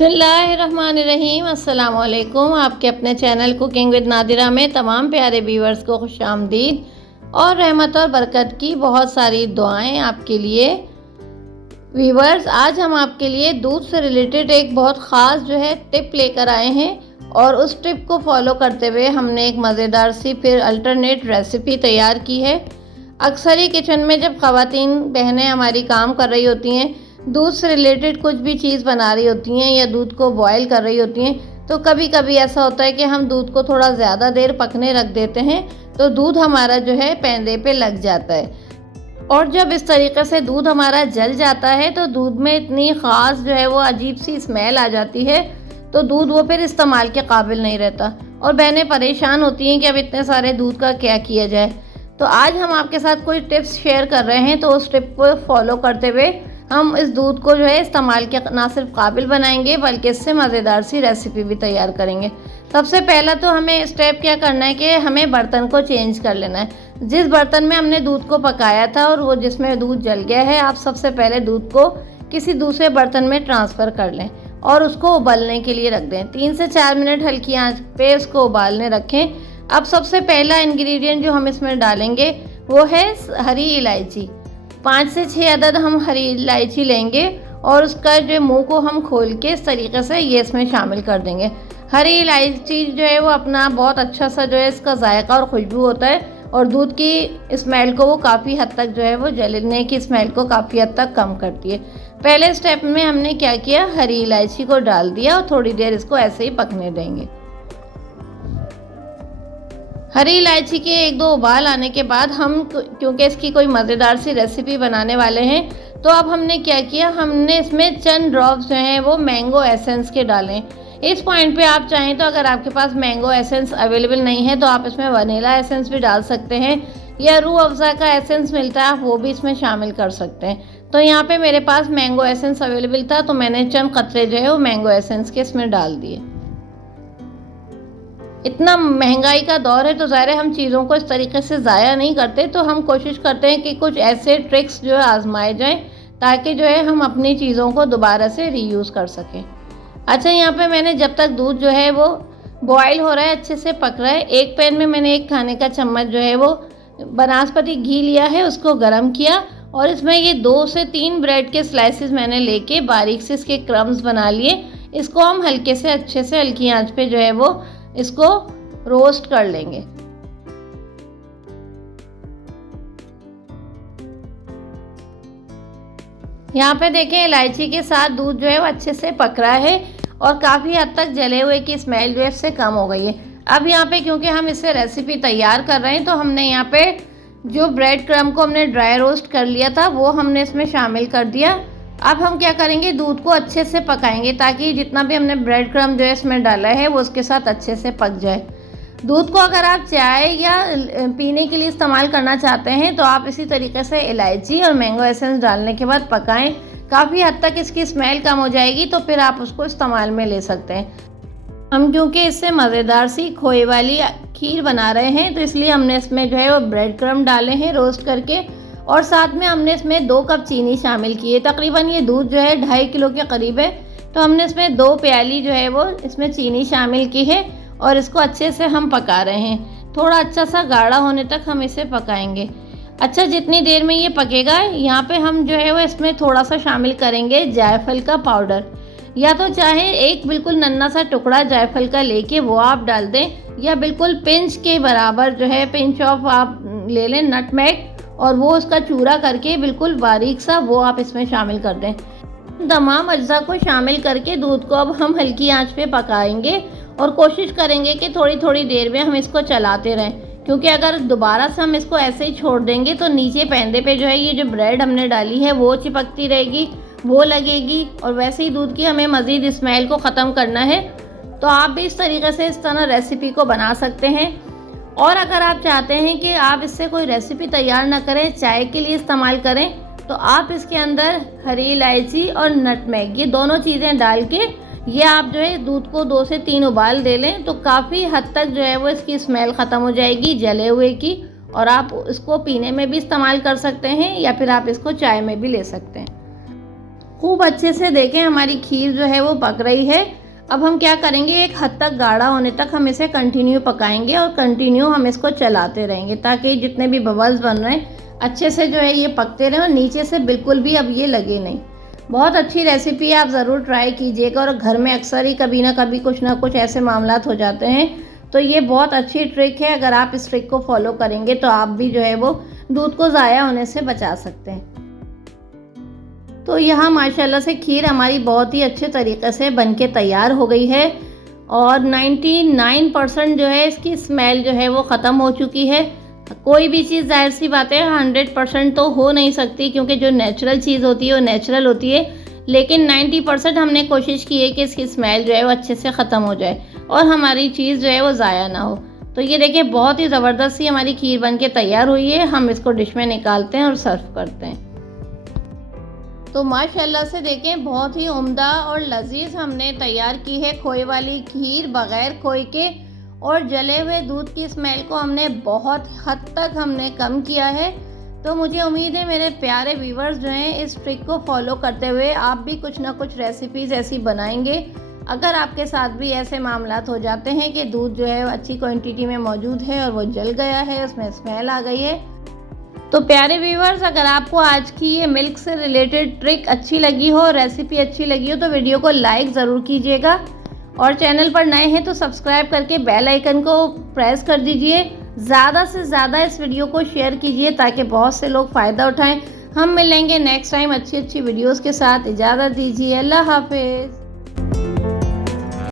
बिस्मिल्लाहिर्रहमानिर्रहीम। अस्सलाम वालेकुम। आपके अपने चैनल कुकिंग विद नादिरा में तमाम प्यारे व्यूवर्स को खुशामदीद और रहमत और बरकत की बहुत सारी दुआएं आपके लिए। व्यूवर्स, आज हम आपके लिए दूध से रिलेटेड एक बहुत ख़ास टिप लेकर आए हैं और उस टिप को फॉलो करते हुए हमने एक मज़ेदार सी फिर अल्टरनेट रेसिपी तैयार की है। अक्सर ही किचन में जब ख़वातीन बहनें हमारी काम कर रही होती हैं, दूध से रिलेटेड कुछ भी चीज़ बना रही होती हैं या दूध को बॉयल कर रही होती हैं, तो कभी कभी ऐसा होता है कि हम दूध को थोड़ा ज़्यादा देर पकने रख देते हैं तो दूध हमारा पैंदे पे लग जाता है। और जब इस तरीक़े से दूध हमारा जल जाता है तो दूध में इतनी ख़ास वो अजीब सी स्मेल आ जाती है, तो दूध वो फिर इस्तेमाल के काबिल नहीं रहता और बहनें परेशान होती हैं कि अब इतने सारे दूध का क्या किया जाए। तो आज हम आपके साथ कोई टिप्स शेयर कर रहे हैं, तो उस टिप को फॉलो करते हुए हम इस दूध को इस्तेमाल के ना सिर्फ काबिल बनाएंगे बल्कि इससे मज़ेदार सी रेसिपी भी तैयार करेंगे। सबसे पहला तो हमें स्टेप क्या करना है कि हमें बर्तन को चेंज कर लेना है। जिस बर्तन में हमने दूध को पकाया था और वो जिसमें दूध जल गया है, आप सबसे पहले दूध को किसी दूसरे बर्तन में ट्रांसफ़र कर लें और उसको उबलने के लिए रख दें। 3 से 4 मिनट हल्की आंच पे उसको उबालने रखें। अब सबसे पहला इंग्रेडिएंट जो हम इसमें डालेंगे वो है हरी इलायची। 5 से 6 अदद हम हरी इलायची लेंगे और उसका मुंह को हम खोल के इस तरीके से ये इसमें शामिल कर देंगे। हरी इलायची वो अपना बहुत अच्छा सा इसका जायका और खुशबू होता है और दूध की स्मेल को वो काफ़ी हद तक वो जलने की स्मेल को काफ़ी हद तक कम करती है। पहले स्टेप में हमने क्या किया, हरी इलायची को डाल दिया और थोड़ी देर इसको ऐसे ही पकने देंगे। हरी इलायची के 1-2 उबाल आने के बाद हम, क्योंकि इसकी कोई मज़ेदार सी रेसिपी बनाने वाले हैं, तो अब हमने क्या किया, हमने इसमें चंद ड्रॉप्स वो मैंगो एसेंस के डालें। इस पॉइंट पे आप चाहें तो अगर आपके पास मैंगो एसेंस अवेलेबल नहीं है तो आप इसमें वनीला एसेंस भी डाल सकते हैं या रूह अफ़ज़ा का एसेंस मिलता है, आप वो भी इसमें शामिल कर सकते हैं। तो यहाँ पे मेरे पास मैंगो एसेंस अवेलेबल था तो मैंने चंद कतरे वो मैंगो एसेंस के इसमें डाल दिए। इतना महंगाई का दौर है तो ज़ाहिर है हम चीज़ों को इस तरीके से ज़ाया नहीं करते, तो हम कोशिश करते हैं कि कुछ ऐसे ट्रिक्स आजमाए जाएं ताकि हम अपनी चीज़ों को दोबारा से रीयूज़ कर सकें। अच्छा, यहाँ पे मैंने जब तक दूध वो बॉयल हो रहा है, अच्छे से पक रहा है, एक पैन में मैंने 1 खाने का चम्मच वो बनास्पति घी लिया है, उसको गर्म किया और इसमें ये 2 से 3 ब्रेड के स्लाइसेस मैंने लेके बारीक से इसके क्रम्स बना लिए। इसको हम हल्के से अच्छे से हल्की आंच पे वो इसको रोस्ट कर लेंगे। यहाँ पे देखें, इलायची के साथ दूध वो अच्छे से पक रहा है और काफ़ी हद तक जले हुए की स्मेल इससे कम हो गई है। अब यहाँ पे क्योंकि हम इससे रेसिपी तैयार कर रहे हैं तो हमने यहाँ पे जो ब्रेड क्रम्ब को हमने ड्राई रोस्ट कर लिया था वो हमने इसमें शामिल कर दिया। अब हम क्या करेंगे, दूध को अच्छे से पकाएंगे ताकि जितना भी हमने ब्रेड क्रम्ब इसमें डाला है वो उसके साथ अच्छे से पक जाए। दूध को अगर आप चाय या पीने के लिए इस्तेमाल करना चाहते हैं तो आप इसी तरीके से इलायची और मैंगो एसेंस डालने के बाद पकाएं। काफ़ी हद तक इसकी स्मेल कम हो जाएगी तो फिर आप उसको इस्तेमाल में ले सकते हैं। हम क्योंकि इससे मज़ेदार सी खोए वाली खीर बना रहे हैं तो इसलिए हमने इसमें वो ब्रेड क्रम्ब डाले हैं रोस्ट करके और साथ में हमने इसमें 2 कप चीनी शामिल की है। तकरीबन ये दूध 2.5 किलो के करीब है, तो हमने इसमें 2 प्याली वो इसमें चीनी शामिल की है और इसको अच्छे से हम पका रहे हैं। थोड़ा अच्छा सा गाढ़ा होने तक हम इसे पकाएंगे। अच्छा, जितनी देर में ये पकेगा, यहाँ पे हम वो इसमें थोड़ा सा शामिल करेंगे जायफल का पाउडर। या तो चाहे एक बिल्कुल नन्हा सा टुकड़ा जायफल का लेके वो आप डाल दें या बिल्कुल पिंच के बराबर पिंच ऑफ आप ले लें नटमेग और वो उसका चूरा करके बिल्कुल बारीक सा वो आप इसमें शामिल कर दें। तमाम अज्जा को शामिल करके दूध को अब हम हल्की आंच पे पकाएंगे और कोशिश करेंगे कि थोड़ी थोड़ी देर में हम इसको चलाते रहें, क्योंकि अगर दोबारा से हम इसको ऐसे ही छोड़ देंगे तो नीचे पैंदे पे ये जो ब्रेड हमने डाली है वो चिपकती रहेगी, वो लगेगी और वैसे ही दूध की हमें मज़ीद स्मेल को ख़त्म करना है। तो आप भी इस तरीके से इस तरह रेसिपी को बना सकते हैं। और अगर आप चाहते हैं कि आप इससे कोई रेसिपी तैयार ना करें, चाय के लिए इस्तेमाल करें, तो आप इसके अंदर हरी इलायची और नटमेग ये दोनों चीज़ें डाल के ये आप दूध को 2 से 3 उबाल दे लें तो काफ़ी हद तक वो इसकी स्मेल ख़त्म हो जाएगी जले हुए की, और आप इसको पीने में भी इस्तेमाल कर सकते हैं या फिर आप इसको चाय में भी ले सकते हैं। खूब अच्छे से देखें हमारी खीर जो है वो पक रही है। अब हम क्या करेंगे, एक हद तक गाढ़ा होने तक हम इसे कंटिन्यू पकाएंगे और कंटिन्यू हम इसको चलाते रहेंगे ताकि जितने भी बबल्स बन रहे हैं अच्छे से जो है ये पकते रहें और नीचे से बिल्कुल भी अब ये लगे नहीं। बहुत अच्छी रेसिपी है, आप ज़रूर ट्राई कीजिएगा। और घर में अक्सर ही कभी ना कभी कुछ ना कुछ ऐसे मामलात हो जाते हैं, तो ये बहुत अच्छी ट्रिक है। अगर आप इस ट्रिक को फॉलो करेंगे तो आप भी जो है वो दूध को ज़ाया होने से बचा सकते हैं। तो यहाँ माशाल्लाह से खीर हमारी बहुत ही अच्छे तरीक़े से बनके तैयार हो गई है और 99% जो है इसकी स्मेल जो है वो ख़त्म हो चुकी है। कोई भी चीज़ जाहिर सी बात है 100% तो हो नहीं सकती, क्योंकि जो नेचुरल चीज़ होती है वो नेचुरल होती है, लेकिन 90% हमने कोशिश की है कि इसकी स्मेल जो है वो अच्छे से ख़त्म हो जाए और हमारी चीज़ जो है वो ज़ाया ना हो। तो ये देखिए बहुत ही ज़बरदस्त सी हमारी खीर बन के तैयार हुई है। हम इसको डिश में निकालते हैं और सर्व करते हैं। तो माशाल्लाह से देखें बहुत ही उम्दा और लजीज हमने तैयार की है खोए वाली खीर बग़ैर खोए के, और जले हुए दूध की स्मेल को हमने बहुत हद तक हमने कम किया है। तो मुझे उम्मीद है मेरे प्यारे व्यूवर्स जो हैं इस ट्रिक को फॉलो करते हुए आप भी कुछ ना कुछ रेसिपीज़ ऐसी बनाएंगे। अगर आपके साथ भी ऐसे मामलात हो जाते हैं कि दूध जो है अच्छी क्वांटिटी में मौजूद है और वो जल गया है, उसमें स्मेल आ गई है, तो प्यारे व्यूवर्स अगर आपको आज की ये मिल्क से रिलेटेड ट्रिक अच्छी लगी हो, रेसिपी अच्छी लगी हो, तो वीडियो को लाइक ज़रूर कीजिएगा और चैनल पर नए हैं तो सब्सक्राइब करके बेल आइकन को प्रेस कर दीजिए। ज़्यादा से ज़्यादा इस वीडियो को शेयर कीजिए ताकि बहुत से लोग फ़ायदा उठाएं। हम मिलेंगे नेक्स्ट टाइम अच्छी अच्छी वीडियोस के साथ। इजाज़त दीजिए, अल्लाह हाफिज़।